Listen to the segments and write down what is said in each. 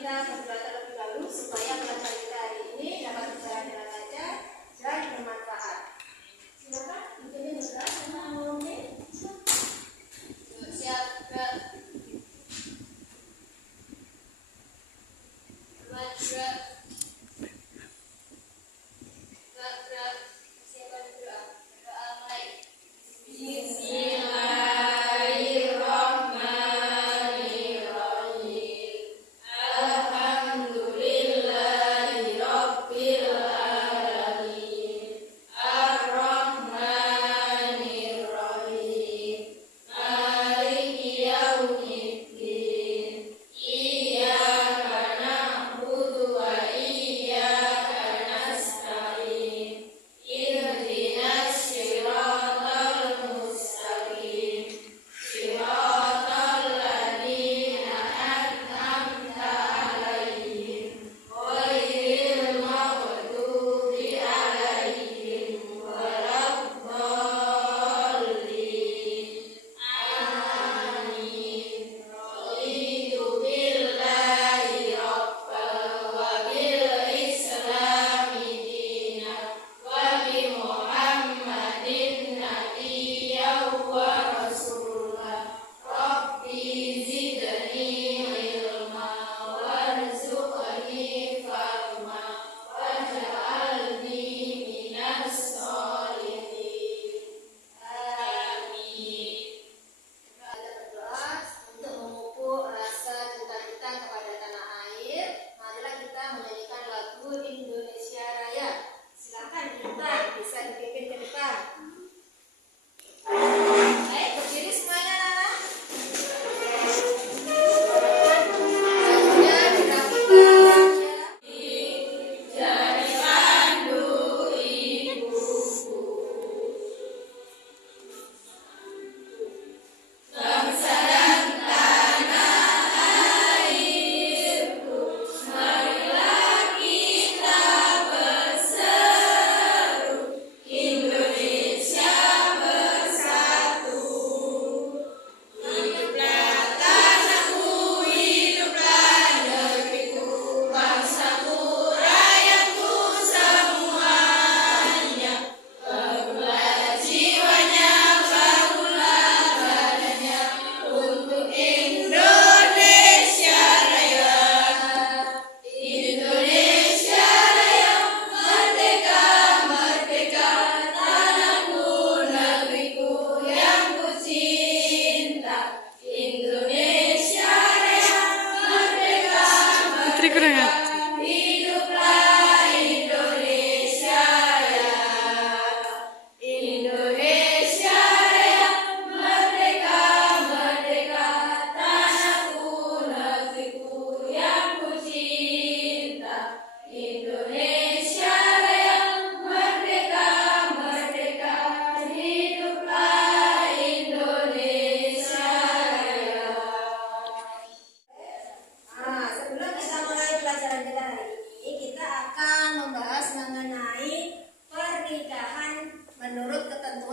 kita berdoa terlebih dahulu supaya pelajaran kita hari ini dapat berjalan dengan lancar dan bermanfaat. Silakan, mungkin berdoa sama mungkin. Siap, gerak. Gerak. Gerak. Siapkan berdoa. Berdoa mulai.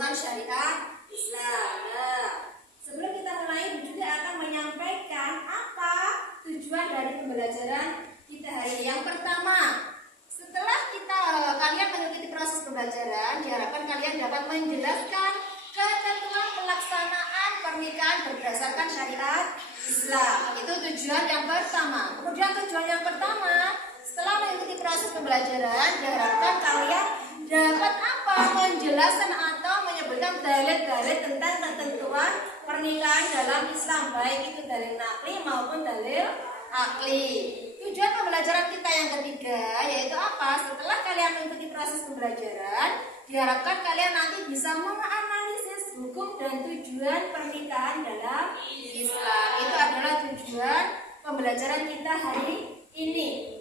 Syariat Islam. Nah, sebelum kita mulai, juga akan menyampaikan apa tujuan dari pembelajaran kita hari ini. Yang pertama, setelah kalian mengikuti proses pembelajaran, diharapkan kalian dapat menjelaskan ketentuan pelaksanaan pernikahan berdasarkan syariat Islam. Itu tujuan yang pertama. Kemudian tujuan yang pertama, setelah mengikuti proses pembelajaran, diharapkan kalian dapat apa? Menjelaskan atau menyebutkan dalil-dalil tentang ketentuan pernikahan dalam Islam, baik itu dalil naqli maupun dalil akli. Tujuan pembelajaran kita yang ketiga yaitu apa? Setelah kalian mengikuti proses pembelajaran, diharapkan kalian nanti bisa menganalisis hukum dan tujuan pernikahan dalam Islam. Itu adalah tujuan pembelajaran kita hari ini.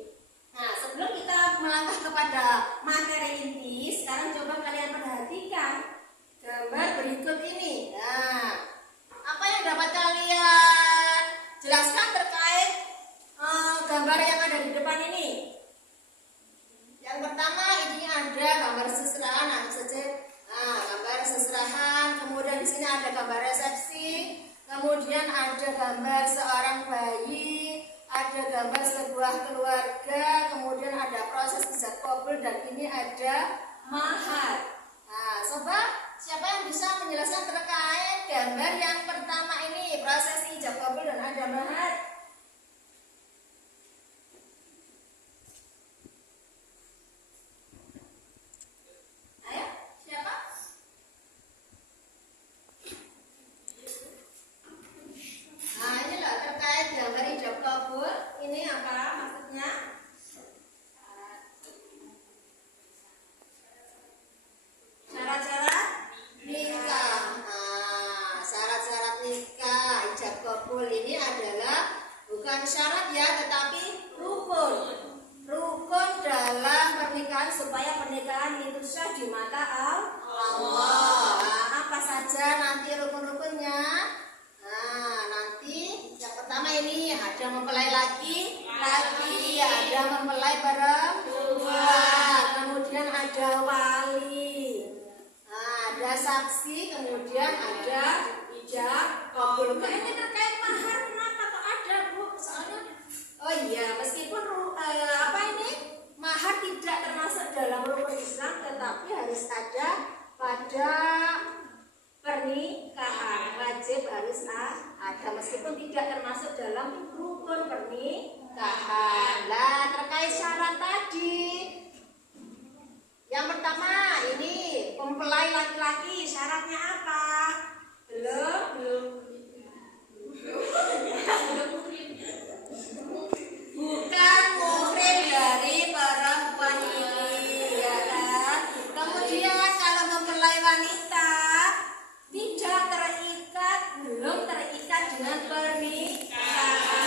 Nah, sebelum kita melangkah kepada materi inti, sekarang coba kalian perhatikan gambar berikut ini. Nah, apa yang dapat kalian jelaskan terkait gambar yang ada di depan ini? Yang pertama, ini ada gambar seserahan, gambar seserahan. Kemudian di sini ada gambar resepsi. Kemudian ada gambar seorang bayi. Ada gambar sebuah keluarga, kemudian ada proses ijab kabul, dan ini ada mahar. Nah, coba siapa yang bisa menjelaskan terkait gambar yang pertama ini, proses ijab kabul dan ada mahar? Ayo, siapa? Nah, ini loh terkait gambar ijab kabul. Ini apa maksudnya? Syarat-syarat nikah. Nah, syarat-syarat nikah ijab kabul ini adalah bukan syarat ya, tetapi rukun. Rukun dalam pernikahan supaya pernikahan itu sah di mata Allah. Nah, apa saja nanti rukun-rukunnya? Nah, nanti yang pertama ini ada mempelai laki, ada mempelai perempuan, kemudian ada wali, nah, ada saksi, kemudian ada ijab kabul. Ini terkait mahar, kenapa kok ada, Bu? Soalnya, oh iya, meskipun apa ini mahar tidak termasuk dalam rukun Islam, tetapi harus ada pada pernikahan, wajib harus ada meskipun tidak termasuk dalam rukun pernikahan. Nah, terkait syarat tadi, yang pertama ini mempelai laki-laki, syaratnya apa? Belum. Bukan muhrim dari perempuan ini, ya kan? Kemudian kalau mempelai wanita tidak terikat, belum terikat dengan pernikahan.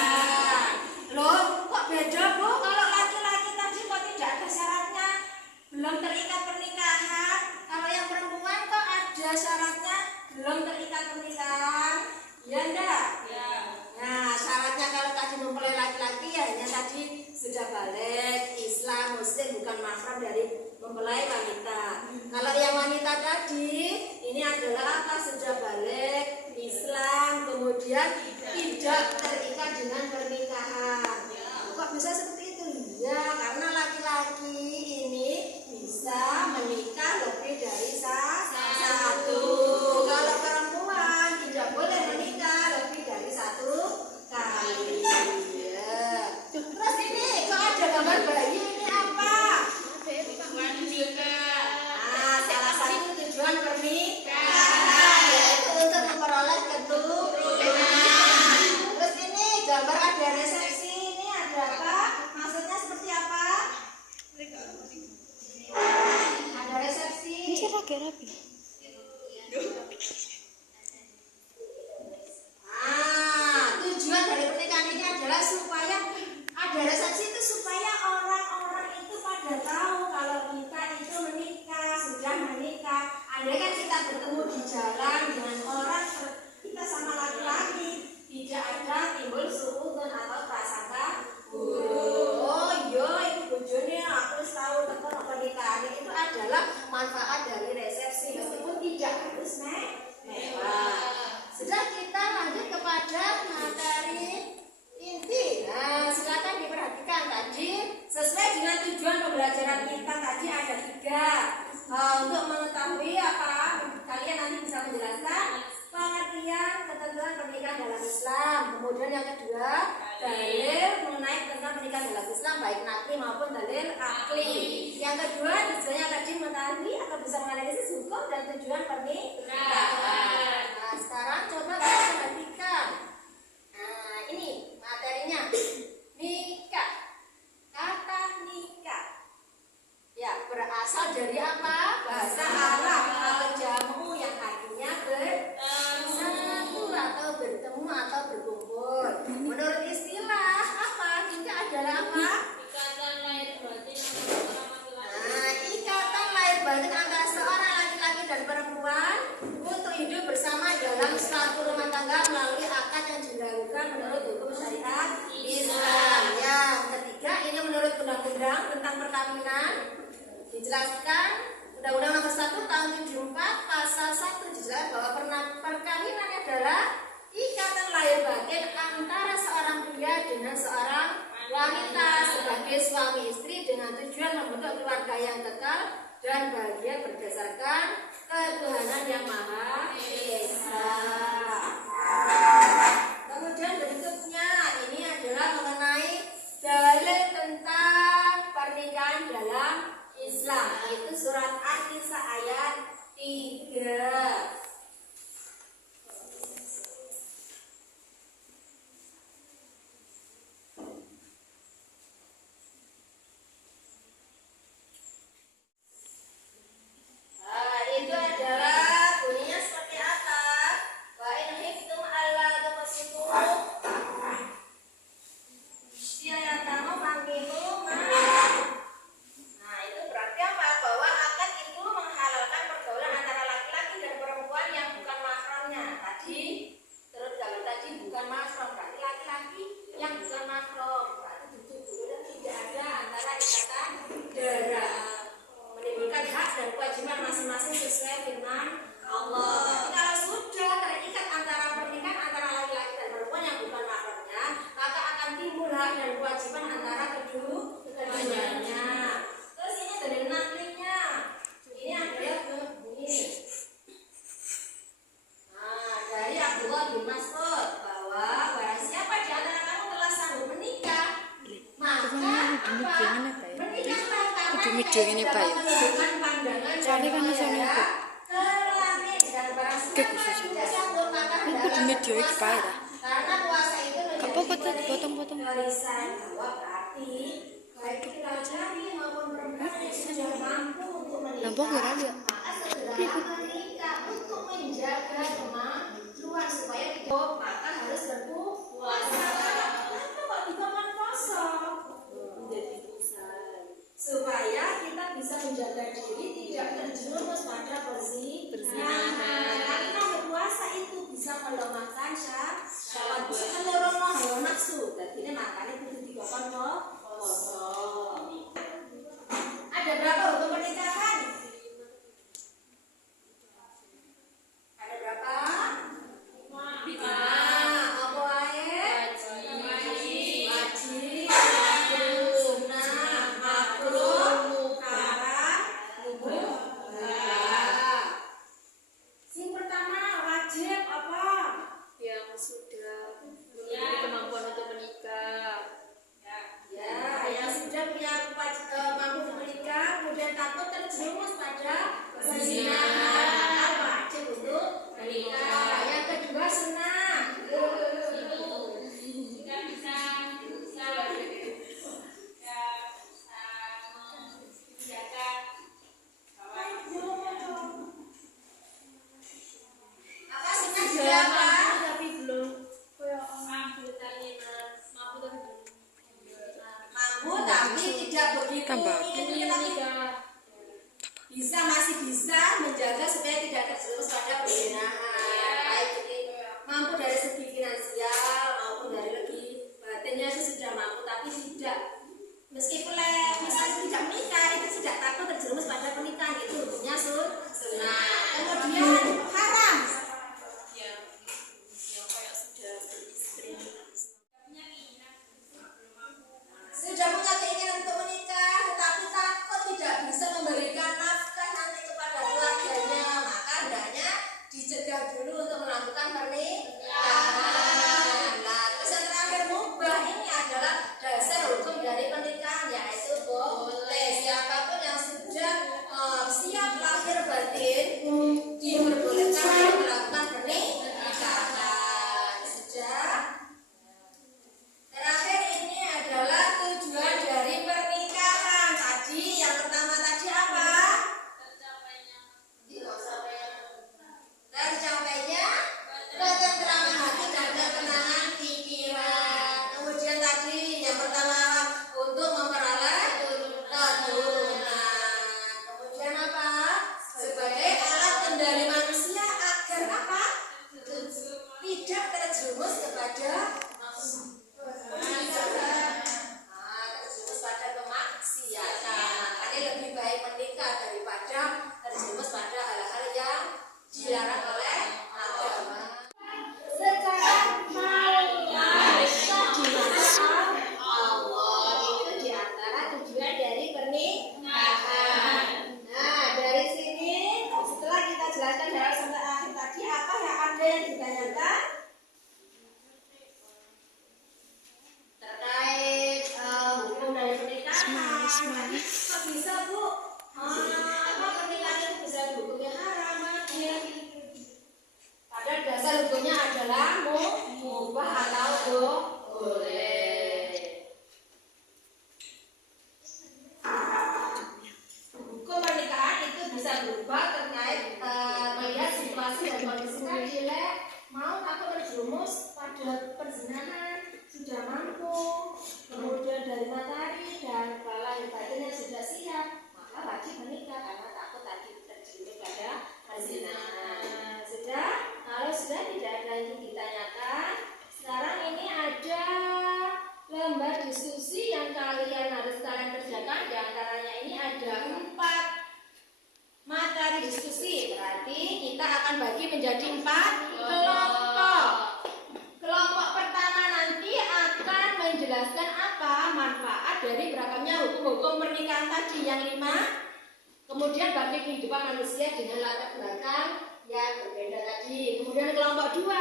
Loh, kok beda, Bu? Kalau laki-laki tadi kok tidak ada syaratnya, belum terikat pernikahan. Kalau yang perempuan kok ada syaratnya, belum terikat pernikahan. Ya enggak? Ya. Nah, syaratnya kalau tadi mempelai laki-laki ya hanya tadi sudah balik, Islam, Muslim, bukan mahram dari mempelai wanita. Kalau yang wanita tadi ini adalah apa? Sudah balik, Islam, kemudian tidak terikat dengan pernikahan. Kok bisa seperti itu? Ya, karena laki-laki ini bisa menikah lebih dari satu. Kalau perempuan tidak boleh menikah lebih dari satu kali. Ya. Terus ini kok ada gambar bayi, ini apa? Nah, salah satu tujuan pernikahan yaitu untuk memperoleh keturunan. Terus ini gambar ada resepsi, ini ada apa? Maksudnya seperti apa? Ada resepsi. Ini rapi. Tujuan dari pernikahan ini adalah supaya ada resepsi itu supaya orang-orang itu pada tahu kalau kita itu menikah, sudah menikah. Andai kan kita bertemu di jalan dengan orang, kita sama laki-laki, tidak ada timbul suudzon atau prasangka buruk. Oh iya, itu bojone aku tahu tentang pernikahan itu adalah manfaat dari resepsi meskipun tidak harus mewah. Sudah, kita lanjut kepada materi inti. Nah, silakan diperhatikan tadi sesuai dengan tujuan pembelajaran kita tadi ada 3. Untuk mengetahui apa, kalian nanti bisa menjelaskan pengertian ketentuan pernikahan dalam Islam. Kemudian yang kedua, dalil mengenai tentang pernikahan dalam Islam baik nakli maupun dalil akli. Yang kedua, tujuannya tadi mengetahui atau bisa menganalisis hukum dan tujuan pernikahan. Nah, sekarang coba kita perhatikan. Nah, ini materinya. Nikah. Kata nikah. Ya, berasal dari apa? Bahasa Arab. Al-jamu yang artinya bersatu atau bertemu atau berkumpul. Menurut istilah apa? Nikah adalah apa? Ikatan lahir batin antara seorang laki-laki dan perempuan untuk hidup bersama dalam suatu rumah tangga melalui akad yang dilakukan menurut hukum syariat Islam. Yang ketiga, ini menurut undang-undang tentang perkawinan dijelaskan Undang-Undang Nomor 1 Tahun 74 Pasal 1 dijelaskan bahwa perkawinan adalah ikatan lahir batin antara seorang pria dengan seorang wanita sebagai suami istri dengan tujuan membentuk keluarga yang kekal dan bahagia berdasarkan ketuhanan yang Maha Esa. Kemudian berikutnya ini adalah mengenai dalil tentang pernikahan dalam Islam, yaitu surat An-Nisa ayat 3. Masing-masing sesuai firman Allah. Tapi kalau sudah terikat antara pernikahan antara laki-laki dan perempuan yang bukan mahramnya, maka akan timbul hak dan kewajiban antara keduanya. Terus ini dari naklinya, ini adalah begini. Nah, dari Abdullah bin Mas'ud bahwa barang siapa di antara kamu telah sanggup menikah, maka menikahlah karena ini Pak ya. Soalnya kan misalnya aku video ini Pak ya. Apa potong-potong nampak nggak ada untuk menjaga kemaluan supaya maka harus berpuasa. Kok dikatakan puasa? Supaya kita bisa menjaga diri tidak terjerumus pada perzinahan. Karena berpuasa itu bisa melemahkan syahwat, bisa menurunkan hawa nafsu. Dan ini makanya itu dikatakan puasa. Ada berapa hukum pernikahan? Ada berapa? 5. Masih bisa menjaga supaya tidak terjerumus pada perzinahan, baik mampu dari segi finansial maupun dari segi batinnya itu sudah mampu, tapi tidak meskipun misalnya tidak menikah itu tidak takut terjerumus pada pernikahan, itu hukumnya sunnah. Kemudian haram sudah punya keinginan untuk menikah tetapi takut tidak bisa memberikan nafkah nanti kepada keluarganya, maka hendaknya dicegah dulu untuk melakukan pernikahan. Kok bisa, Bu? Apa pernikahan itu bisa hukumnya haram? Padahal dasar hukumnya adalah mubah atau boleh. Hukum pernikahan itu bisa berubah terkait melihat situasi dan kondisi tadi. Mau takut terjerumus pada perzinahan, sudah mampu, kemudian dari matahari dan lahir batinnya sudah siap, maka wajib menikah karena takut tadi terjerumus pada perzinahan. Sudah, kalau sudah tidak ada lagi ditanyakan, sekarang ini ada lembar diskusi yang kalian harus kerjakan. Di antaranya ini ada 4 materi diskusi. Berarti kita akan bagi menjadi 4 kelompok. Kelompok pertama nanti akan menjelaskan apa manfaat dari beragamnya hukum-hukum pernikahan tadi yang 5. Kemudian bagi kehidupan manusia dengan latar belakang yang berbeda tadi. Kemudian kelompok 2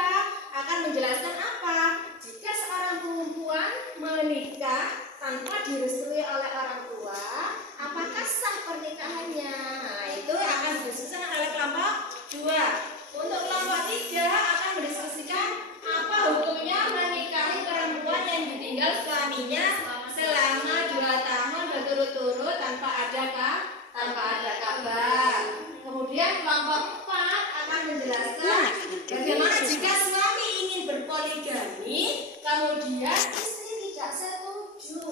akan menjelaskan apa jika seorang perempuan menikah tanpa direstui oleh orang tua, apakah sah pernikahannya? Nah, itu akan didiskusikan oleh kelompok 2. Untuk kelompok 3 akan mendiskusikan apa hukumnya menikahi perempuan yang ditinggal suaminya selama 2 tahun berturut-turut tanpa ada kabar. Kemudian kelompok 4 akan menjelaskan bagaimana jika suami ingin berpoligami, kemudian istri tidak setuju.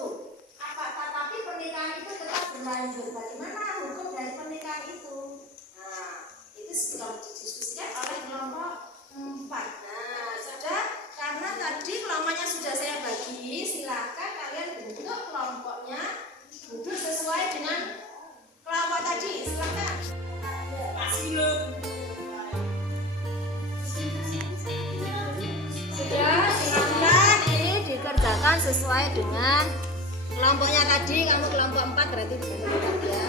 Tetapi pernikahan itu tetap berlanjut. Bagaimana hukum dari pernikahan itu? Nah, itu sudah didiskusikan oleh kelompok 4. Nah, sudah, karena tadi kelompoknya sudah saya bagi, silakan kalian bentuk kelompoknya duduk sesuai dengan kelompok tadi. Silakan. Sudah, silakan ini dikerjakan sesuai dengan kelompoknya tadi. Kamu kelompok 4 berarti dibentuk ya.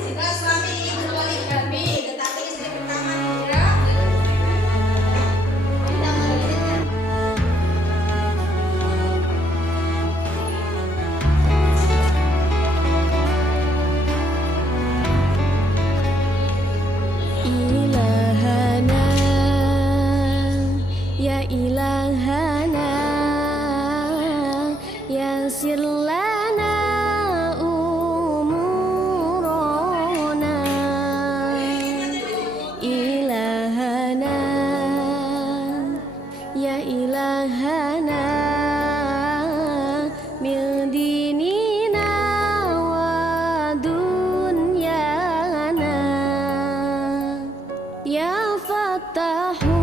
Jika suami ingin berpoligami tetapi istri pertama tidak, kita mengalihkan. Ilahana, ya ilahana, yasir lana umurana. Ilahana, ya ilahana, min dinina wa dunyana. Ya Fattahu,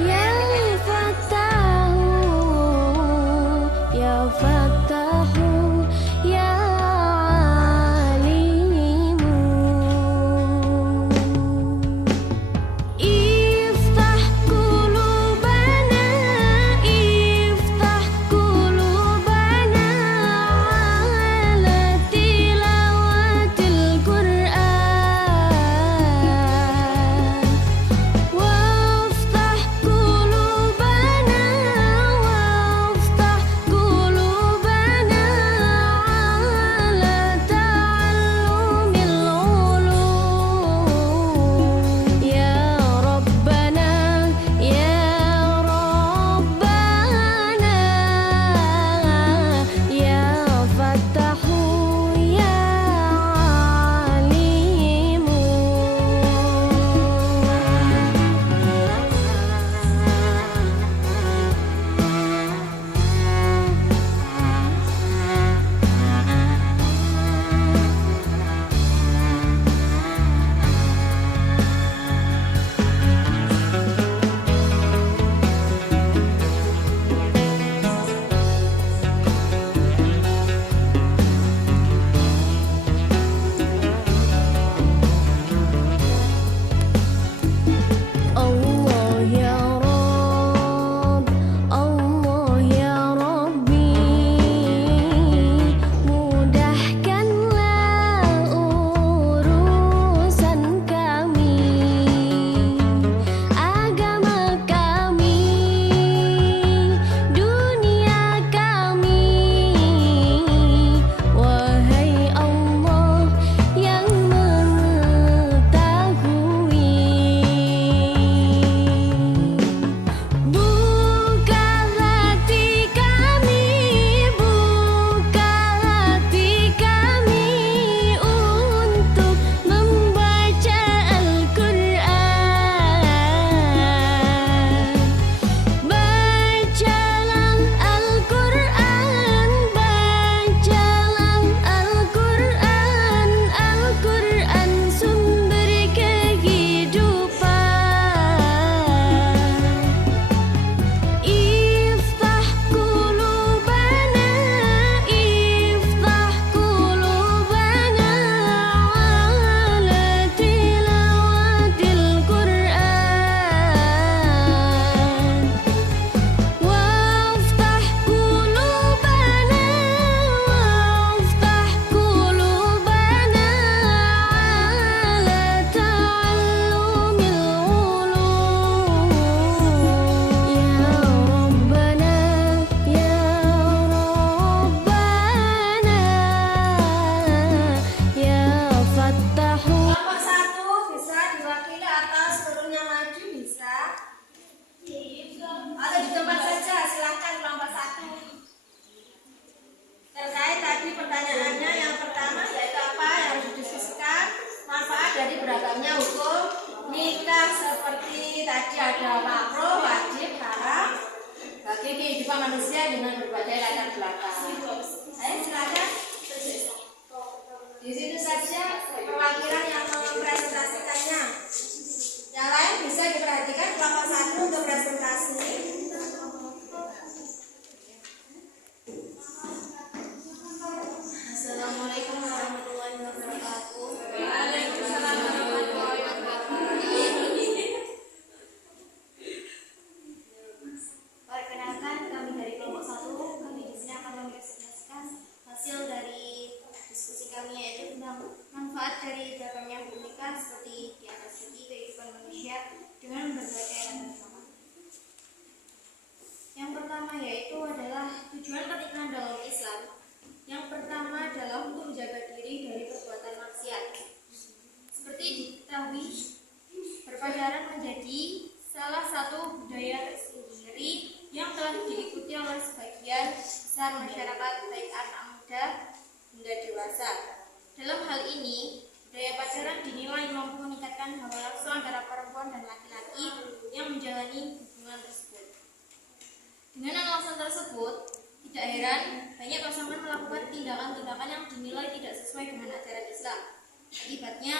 ya Fattahu, ya Fattahu, ya Alimu. Iftah qulubana, iftah qulubana ala tilawatil Qur'an. Waftah qulubana, waftah qulubana Assalamualaikum warahmatullahi wabarakatuh. Waalaikumsalam warahmatullahi wabarakatuh. Perkenalkan, kami dari kelompok 1. Kami di sini akan mempresentasikan hasil dari diskusi kami, yaitu tentang manfaat dari beragamnya pernikahan seperti di atas studi kehidupan manusia dengan berbagai ragam agama. Yang pertama yaitu adalah tujuan pernikahan dalam Islam. Yang pertama adalah untuk menjaga diri dari perbuatan maksiat. Seperti diketahui, berpacaran menjadi salah satu budaya tersendiri yang telah diikuti oleh sebagian besar masyarakat, baik anak muda hingga dewasa. Dalam hal ini, budaya pacaran dinilai mampu meningkatkan hawa nafsu antara perempuan dan laki-laki yang menjalani hubungan tersebut. Dengan alasan tersebut, tidak heran banyak pasangan melakukan tindakan-tindakan yang dinilai tidak sesuai dengan ajaran Islam. Akibatnya,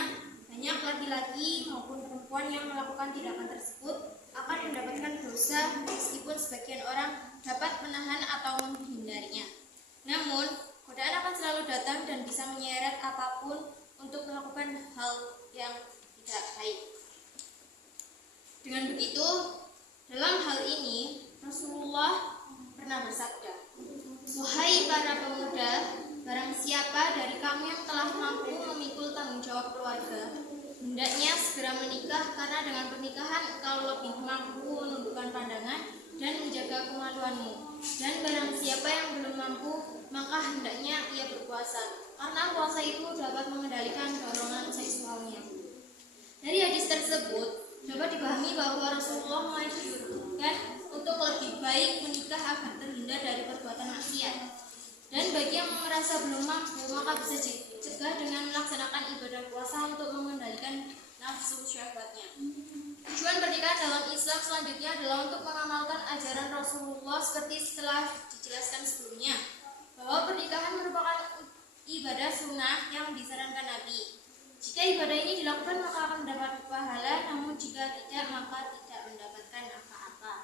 banyak laki-laki maupun perempuan yang melakukan tindakan tersebut akan mendapatkan dosa meskipun sebagian orang dapat menahan atau menghindarinya. Namun, godaan akan selalu datang dan bisa menyeret apapun untuk melakukan hal yang tidak baik. Dengan begitu, dalam hal ini Rasulullah pernah bersabda, "Wahai para pemuda, barang siapa dari kamu yang telah mampu memikul tanggung jawab keluarga, hendaknya segera menikah, karena dengan pernikahan engkau lebih mampu menundukkan pandangan dan menjaga kemaluanmu. Dan barang siapa yang belum mampu, maka hendaknya ia berpuasa, karena puasa itu dapat mengendalikan dorongan seksualnya." Dari hadis tersebut dapat dipahami bahwa Rasulullah menganjurkan untuk lebih baik menikah agar terhindar dari perbuatan maksiat. Dan bagi yang merasa belum mampu, maka bisa dicegah dengan melaksanakan ibadah puasa untuk mengendalikan nafsu syahwatnya. Tujuan pernikahan dalam Islam selanjutnya adalah untuk mengamalkan ajaran Rasulullah seperti setelah dijelaskan sebelumnya, bahwa pernikahan merupakan ibadah sunnah yang disarankan Nabi. Jika ibadah ini dilakukan maka akan mendapat pahala, namun jika tidak maka tidak mendapatkan apa-apa.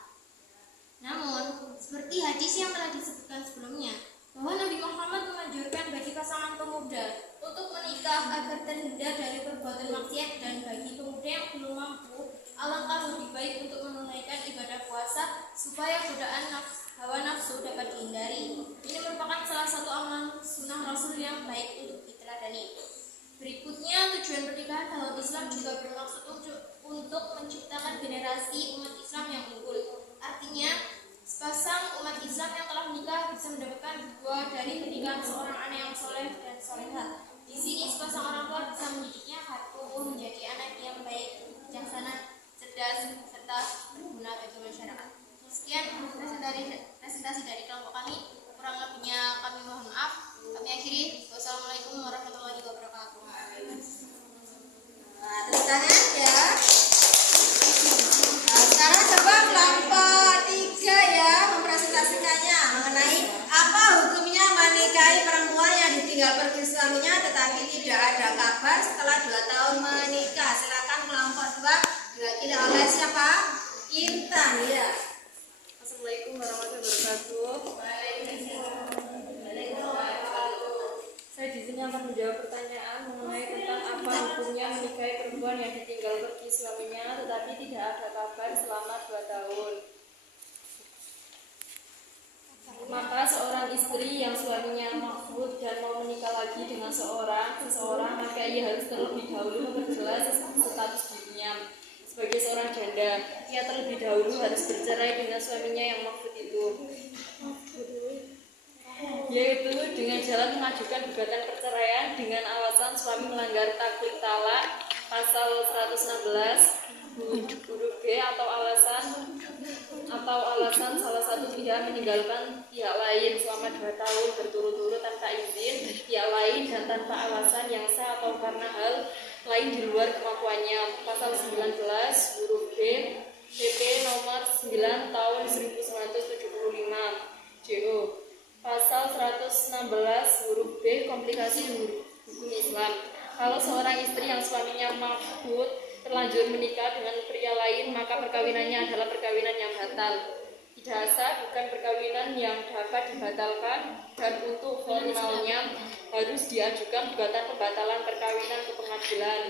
Namun, seperti hadis yang telah disebutkan sebelumnya, bahwa Nabi Muhammad menganjurkan bagi pasangan pemuda untuk menikah agar terhindar dari perbuatan maksiat, dan bagi pemuda yang belum mampu, alangkah lebih baik untuk menunaikan ibadah puasa supaya godaan hawa nafsu dapat dihindari. Ini merupakan salah satu amalan sunnah Rasul yang baik untuk diteladani. Berikutnya, tujuan pernikahan dalam Islam juga bermaksud untuk menciptakan generasi umat Islam yang unggul. Artinya, sepasang umat Islam yang telah menikah bisa mendapatkan buah dari pernikahan seorang anak yang soleh dan solehah. Di sini sepasang orang tua bisa mendidiknya agar tumbuh menjadi anak yang baik, bijaksana, cerdas, serta berguna bagi masyarakat. Sekian presentasi dari kelompok kami. Kurang lebihnya kami mohon maaf. Kami akhiri. Wassalamualaikum warahmatullahi wabarakatuh. Nah, tepuk tangan ya. Nah, sekarang coba kelompok 3 ya mempresentasikannya mengenai apa hukumnya menikahi perempuan yang ditinggal pergi suaminya tetapi tidak ada kabar setelah 2 tahun menikah. Silakan kelompok 2 diwakili oleh siapa? Intan ya. Assalamualaikum warahmatullahi wabarakatuh. Saya di sini akan menjawab pertanyaan mengenai tentang apa hukumnya menikahi perempuan yang ditinggal pergi suaminya tetapi tidak ada kabar selama 2 tahun. Maka seorang istri yang suaminya mafud dan mau menikah lagi dengan seseorang, maka ia harus terlebih dahulu memperjelas status dirinya sebagai seorang janda. Ia terlebih dahulu harus bercerai dengan suaminya yang mafud itu, yaitu dengan jalan mengajukan gugatan perceraian dengan alasan suami melanggar taklid talak pasal 116 huruf B atau alasan salah satu pihak meninggalkan pihak lain selama 2 tahun berturut-turut tanpa izin pihak lain dan tanpa alasan yang sah atau karena hal lain di luar kemampuannya. Pasal 19 huruf B PP nomor 9 tahun 1975 JO. Pasal 116 huruf B komplikasi hukum Islam. Kalau seorang istri yang suaminya mafud terlanjur menikah dengan pria lain, maka perkawinannya adalah perkawinan yang batal. Tidak sah bukan perkawinan yang dapat dibatalkan, dan untuk formalnya harus diajukan gugatan pembatalan perkawinan ke pengadilan.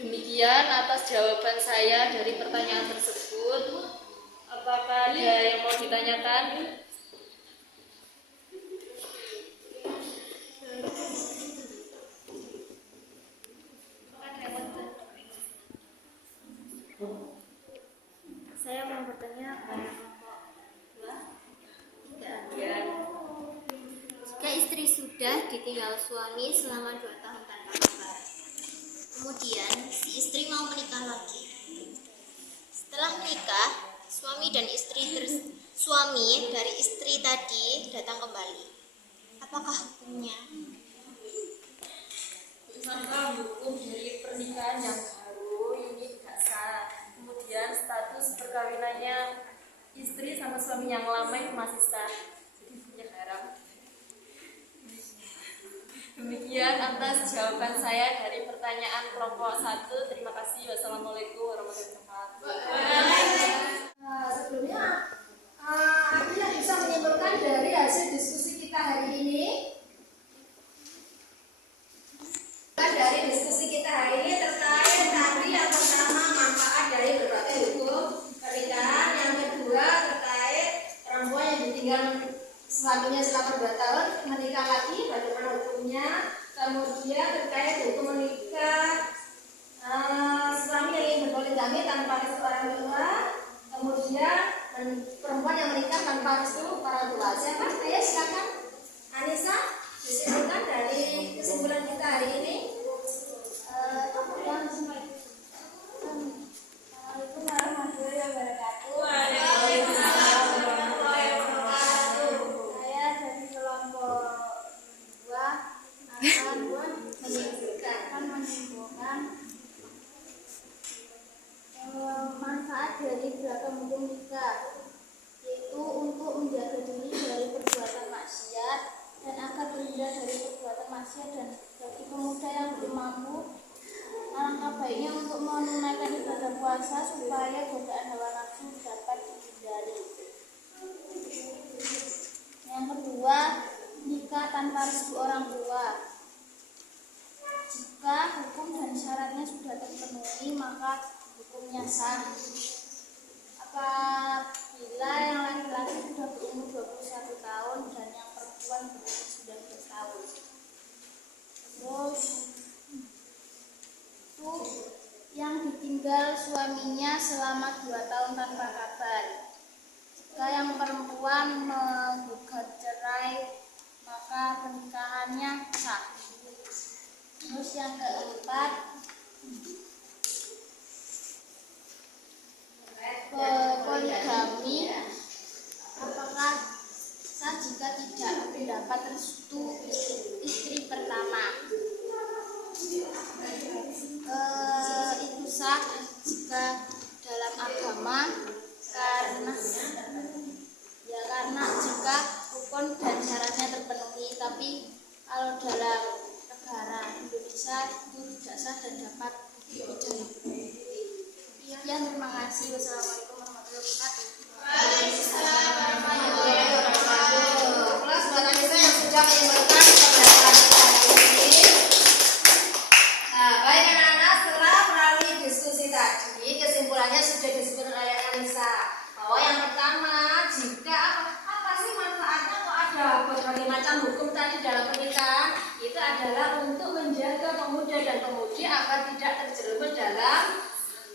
Demikian atas jawaban saya dari pertanyaan tersebut. Apakah ada yang mau ditanyakan? Saya mau bertanya pada kelompok 2. Ya. Jika istri sudah ditinggal suami selama 2 tahun tanpa kabar, kemudian si istri mau menikah lagi. Setelah menikah, suami dari istri tadi datang kembali. Apakah hukumnya? Maka hukum dari pernikahan yang baru ini tidak sah. Kemudian status perkawinannya istri sama suami yang lama itu masih sah. Jadi hukumnya haram. Demikian atas jawaban saya dari pertanyaan kelompok 1. Terima kasih. Wassalamualaikum warahmatullahi wabarakatuh. Sebelumnya Akila bisa menyimpulkan dari hasil diskusi kita hari ini. Dari diskusi kita hari ini terkait tadi yang pertama manfaat dari berbagai hukum pernikahan, yang kedua terkait perempuan yang ditinggal suaminya selama 2 tahun menikah lagi bagaimana hukumnya, kemudian terkait hukum menikah suami yang ingin berpoligami tanpa restu orang tua, kemudian perempuan yang menikah tanpa restu orang tua. Siapa? Ayo silakan Anissa disimpulkan dari kesimpulan kita hari ini. Assalamualaikum warahmatullahi wabarakatuh. Saya dari kelompok 2 akan menyimpulkan manfaat dari beragam hukum nikah, yaitu untuk menjaga diri dari perbuatan maksiat dan agar terhindar dari perbuatan maksiat, dan bagi pemuda yang belum mampu, alangkah baiknya untuk menunaikan ibadah puasa supaya godaan hawa nafsu dapat dihindari. Yang kedua, nikah tanpa restu orang tua. Jika hukum dan syaratnya sudah terpenuhi, maka hukumnya sah. Apabila yang laki-laki sudah berumur 21 tahun dan yang perempuan berumur 19 tahun. Terus itu yang ditinggal suaminya selama 2 tahun tanpa kabar. Jika yang perempuan menggugat cerai, maka pernikahannya sah. Terus yang keempat, poligami. Apakah sah jika tidak mendapat restu istri pertama? Itu sah jika dalam agama, karena jika rukun dan syaratnya terpenuhi. Tapi kalau dalam negara Indonesia itu tidak sah dan dapat dipidana. Sekian, terima kasih. Wassalamualaikum warahmatullahi wabarakatuh. Waalaikumsalam warahmatullahi wabarakatuh. Kelas buat Anissa yang sudah menyimpulkan pembelajaran kita hari ini. Nah, baik anak-anak, setelah melalui diskusi tadi, kesimpulannya sudah disebutkan oleh Anissa bahwa yang pertama, jika apa sih manfaatnya kok ada berbagai macam hukum tadi dalam pernikahan, itu adalah untuk menjaga pemuda dan pemudi agar tidak terjerumus dalam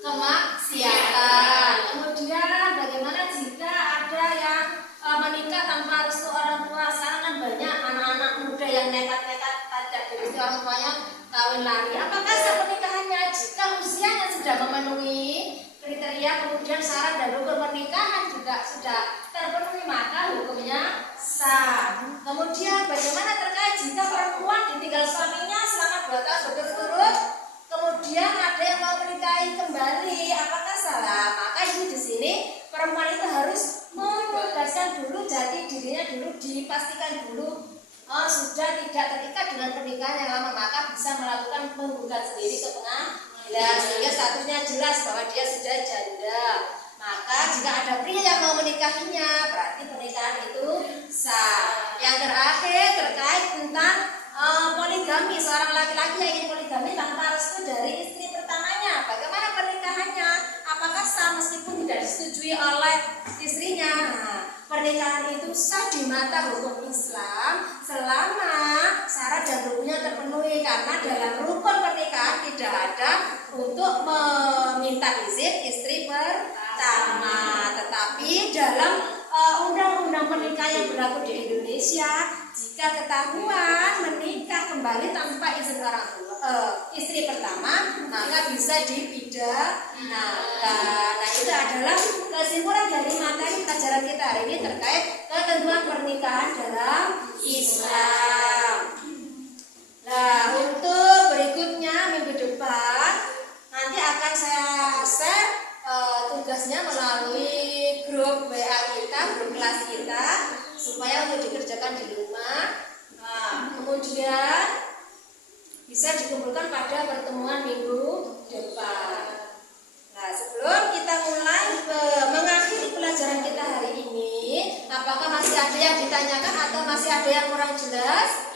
kemaksiatan. Kemudian bagaimana jika ada yang menikah tanpa restu orang tua? Sekarang kan banyak anak-anak muda yang nekat-nekat tidak direstu orang tuanya kawin lari. Apakah sah pernikahannya? Jika usianya sudah memenuhi kriteria, kemudian syarat dan rukun pernikahan juga sudah terpenuhi, maka hukumnya sah. Kemudian bagaimana terkait jika perempuan ditinggal suaminya selama 2 tahun berturut-turut, kemudian ada yang mau menikahi kembali, apakah salah? Maka ini di sini perempuan itu harus menegaskan dulu jati dirinya dulu, dipastikan dulu sudah tidak terikat dengan pernikahan yang lama, maka bisa melakukan penggugat sendiri ke pengadilan sehingga statusnya jelas bahwa dia sudah janda. Maka jika ada pria yang mau menikahinya, berarti pernikahan itu sah. Yang terakhir terkait tentang poligami, seorang laki-laki yang ingin poligami tanpa restu dari istri pertamanya, bagaimana pernikahannya? Apakah sah meskipun tidak disetujui oleh istrinya? Nah, pernikahan itu sah di mata hukum Islam selama syarat dan rukunnya terpenuhi, karena dalam rukun pernikahan tidak ada untuk meminta izin istri pertama. Tetapi dalam undang-undang pernikahan yang berlaku di Indonesia, jika ketahuan menikah kembali tanpa izin orang tua istri pertama, maka bisa dipidanakan. Nah, itu adalah kesimpulan dari materi pelajaran kita hari ini terkait ketentuan pernikahan dalam Islam. Nah, untuk berikutnya minggu depan nanti akan saya share tugasnya melalui grup WA kita, grup kelas kita, supaya untuk dikerjakan di rumah. Nah, kemudian bisa dikumpulkan pada pertemuan minggu depan. Nah, sebelum kita mulai mengakhiri pelajaran kita hari ini, apakah masih ada yang ditanyakan atau masih ada yang kurang jelas?